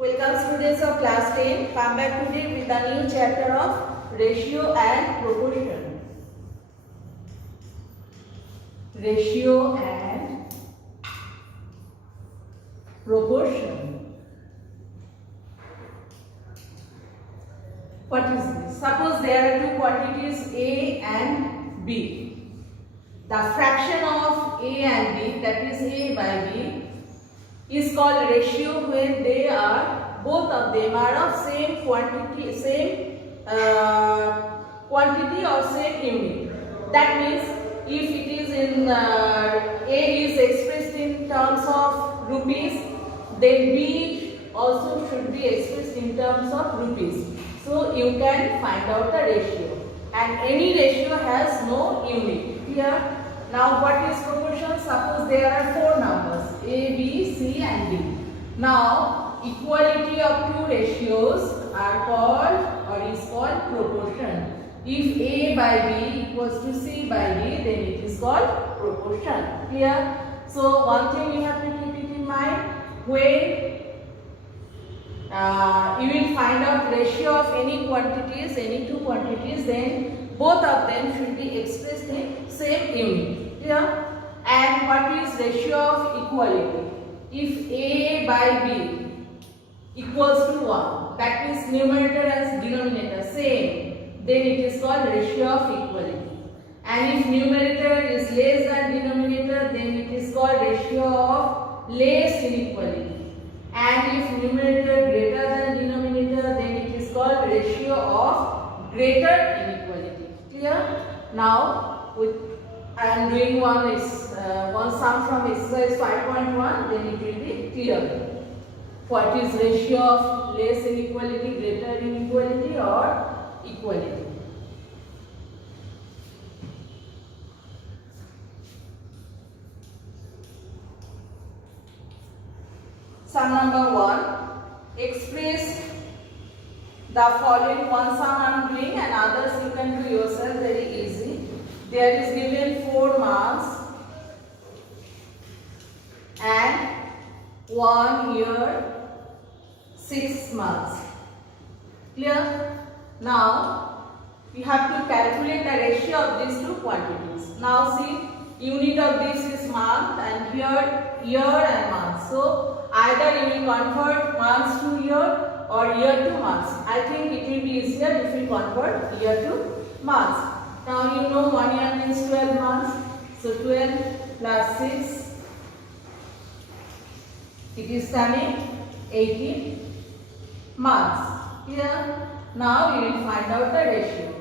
Welcome students of class 10. Come back today with a new chapter of ratio and proportion. Ratio and proportion. What is this? Suppose there are two quantities A and B. The fraction of A and B, that is A by B, is called ratio when they are both of them are of same quantity or same unit. That means if it is in A is expressed in terms of rupees, then B also should be expressed in terms of rupees. So you can find out the ratio, and any ratio has no unit. Here. Now what is proportion? Suppose there are four numbers A, B, C and D. Now equality of two ratios are called or is called proportion. If A by B equals to C by D, then it is called proportion. Clear? So one thing you have to keep it in mind, when you will find out ratio of any quantities, any two quantities, then both of them should be expressed in same unit. Clear? And what is ratio of equality? If A by B equals to 1, that means numerator and denominator same, then it is called ratio of equality. And if numerator is less than denominator, then it is called ratio of less inequality. And if numerator greater than denominator, then it is called ratio of greater inequality. Clear? Now I am doing one sum from exercise 5.1, then it will be clear. What is ratio of less inequality, greater inequality or equality? Sum number 1. Express the following. One sum I am doing and others you can do yourself, very easy. There is given 4 months and 1 year 6 months. Clear? Now we have to calculate the ratio of these two quantities. Now see, unit of this is month and here year and month. So either you will convert months to year or year to months. I think it will be easier if we convert year to months. Now you know 1 year means 12 months. So 12 plus 6, it is coming 18 months. Here, now you will find out the ratio.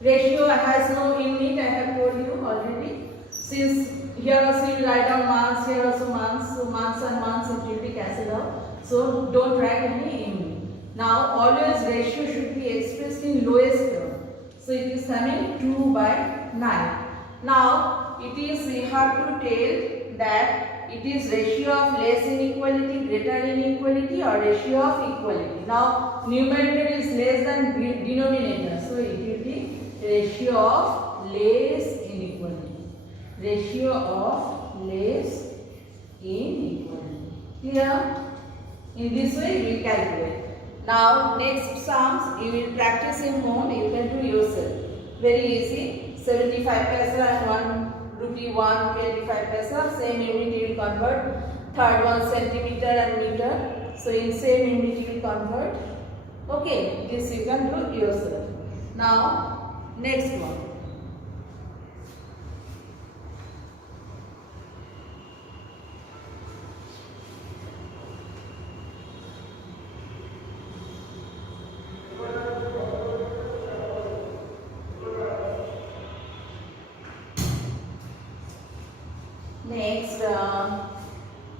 Ratio has no unit, I have told you already. Since here also you will write down months, here also months. So months and months it will be cancelled out. So don't write any unit. Now always ratio should be expressed in lowest term. So it is coming 2 by 9. Now it is, we have to tell that it is ratio of less inequality, greater inequality or ratio of equality. Now numerator is less than denominator. So it will be ratio of less inequality. Ratio of less inequality. Clear? In this way we will calculate. Now next sums you will practice in home, you can do yourself. Very easy. 75 paisa and 1 rupee 125 paisa. Same unit you will convert. Third one centimeter and meter. So in same unit you will convert. Okay, this you can do yourself. Now next one. Next,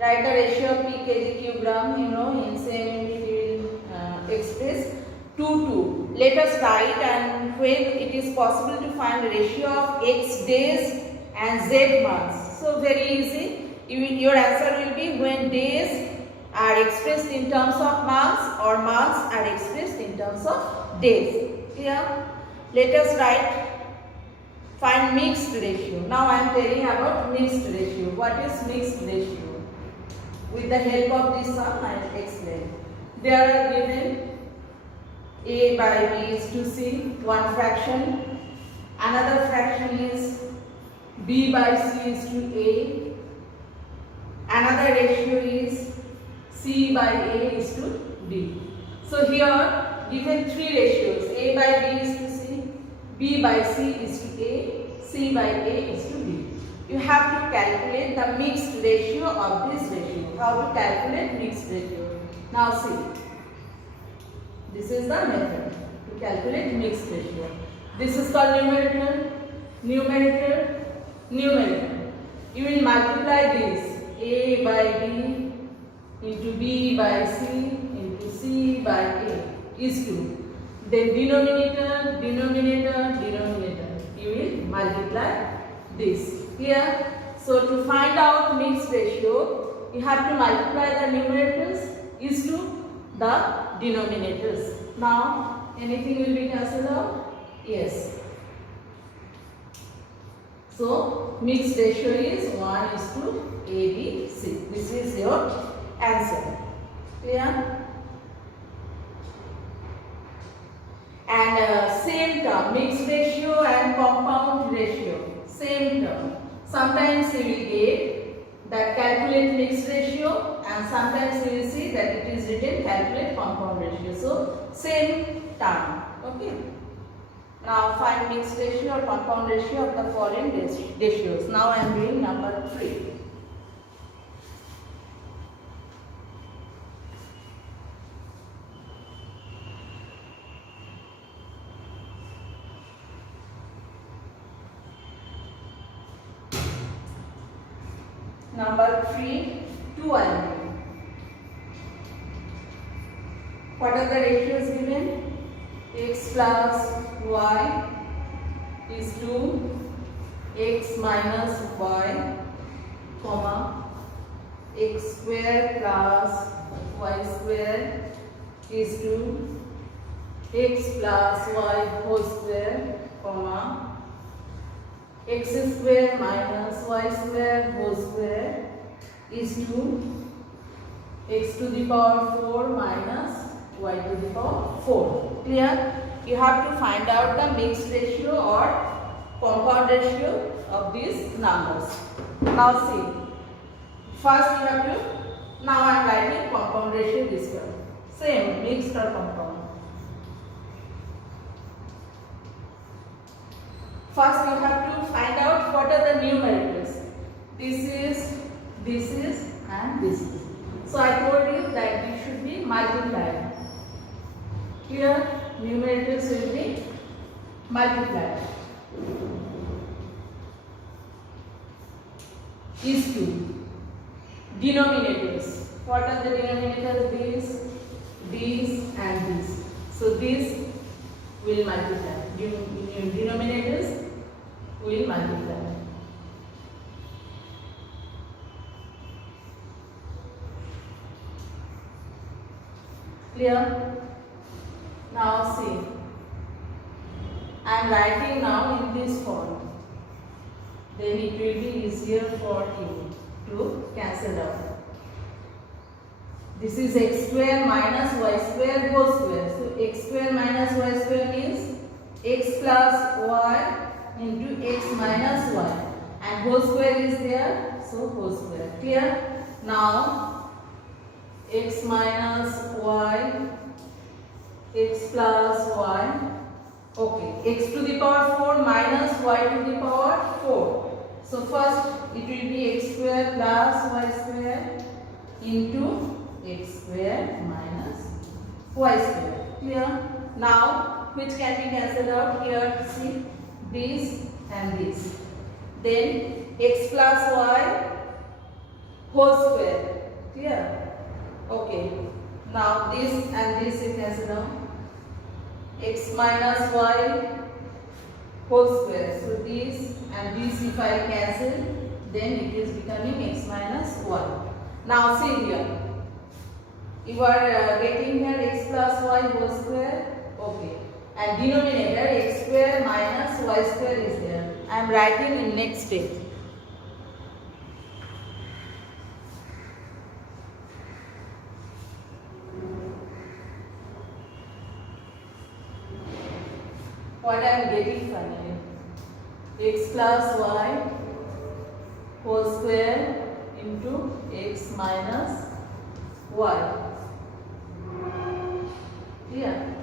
write the ratio of P kg kilogram, in same unit you will express 2 to. Let us write, and when it is possible to find the ratio of X days and Z months. So very easy, your answer will be when days are expressed in terms of months or months are expressed in terms of days. Clear? Let us write. Find mixed ratio. Now I am telling about mixed ratio. What is mixed ratio? With the help of this sum, I will explain. There are given a by b is to c, one fraction. Another fraction is b by c is to a. Another ratio is c by a is to d. So here given three ratios, a by b is to c, b by c is to a, c by a is to d. You have to calculate the mixed ratio of this ratio. How to calculate mixed ratio? Now see, this is the method to calculate mixed ratio. This is called numerator, numerator, numerator. You will multiply this a by b into b by c into c by a is to. Then denominator, denominator, denominator. You will multiply this here. So to find out mixed ratio, you have to multiply the numerators is to the denominators. Now anything will be cancelled out? Yes. So mixed ratio is 1 is to a, b, c. This is your answer. Clear? And same term, mixed ratio and compound ratio, same term. Sometimes you will get that calculate mixed ratio, and sometimes you will see that it is written calculate compound ratio. So same term. Okay. Now find mixed ratio or compound ratio of the following ratios. Now I am doing number 3. Number 3, 2 I am doing. What are the ratios given? X plus y is to x minus y, comma, x square plus y square is to x plus y whole square, comma, x square minus y square whole square is to x to the power 4 minus y to the power 4. Clear? You have to find out the mixed ratio or compound ratio of these numbers. Now see, first you have to, now I am writing compound ratio this one. Same, mixed or compound. First you have to find out what are the numerators. This is and this is. So I told you that it should be multiplied. Here numerators will be multiplied. Is to denominators. What are the denominators? These and these. So these will multiply. Denominators will multiply. Clear? Now see, I am writing now in this form. Then it will be easier for you to cancel out. This is x square minus y square whole square. So x square minus y square means x plus y into x minus y, and whole square is there, so whole square. Clear? Now x minus y, x plus y, okay, x to the power 4 minus y to the power 4. So first it will be x square plus y square into x square minus y square. Clear? Now which can be cancelled out? Here see, this and this. Then x plus y whole square. Clear? Okay. Now this and this you cancel out. X minus y whole square. So this and this if I cancel, then it is becoming x minus y. Now see here. You are getting here x plus y whole square. Okay. And denominator x square minus y square is there. I am writing in next step. what I am getting finally? X plus y whole square into x minus y. Clear?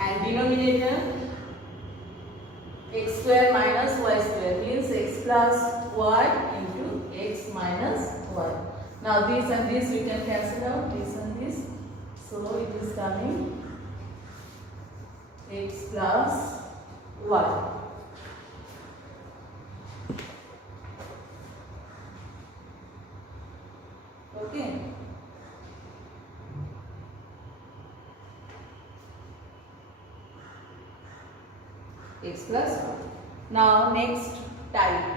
And denominator x square minus y square means x plus y into x minus y. Now this and this we can cancel out, this and this. So it is coming x plus y. Okay. X plus y. Now next type.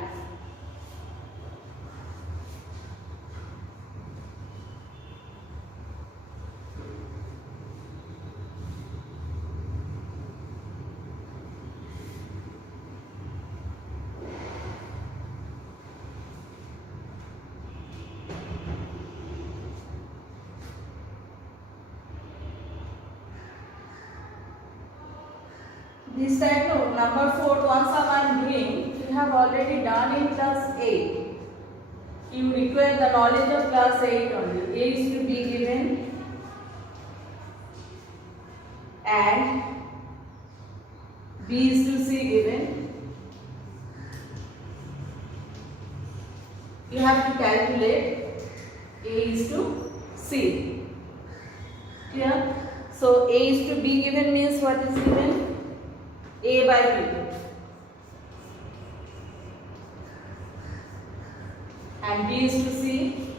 This type no, number 4 once I am doing, you have already done in class 8. You require the knowledge of class 8 only. A is to be given and B is to C given. You have to calculate A is to C. Clear? So A is to B given means what is given? A by B and B is to C,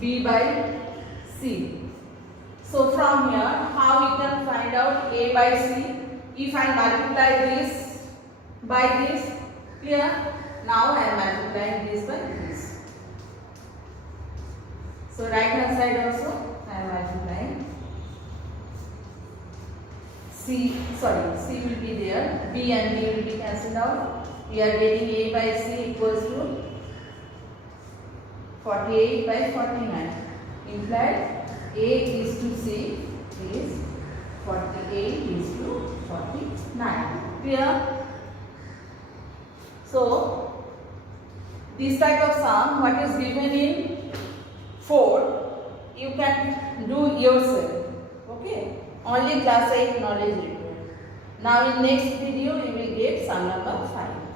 B by C. So from here how we can find out A by C? If I multiply this by this, clear? Now I am multiplying this by this. So right hand side also I am multiplying. C will be there, B and B will be cancelled out. We are getting A by C equals to 48 by 49. Implied A is to C is 48 is to 49. Clear? So this type of sum, what is given in 4, you can do yourself. Okay? Only class 8 knowledge required. Now in next video you will get sum number 5.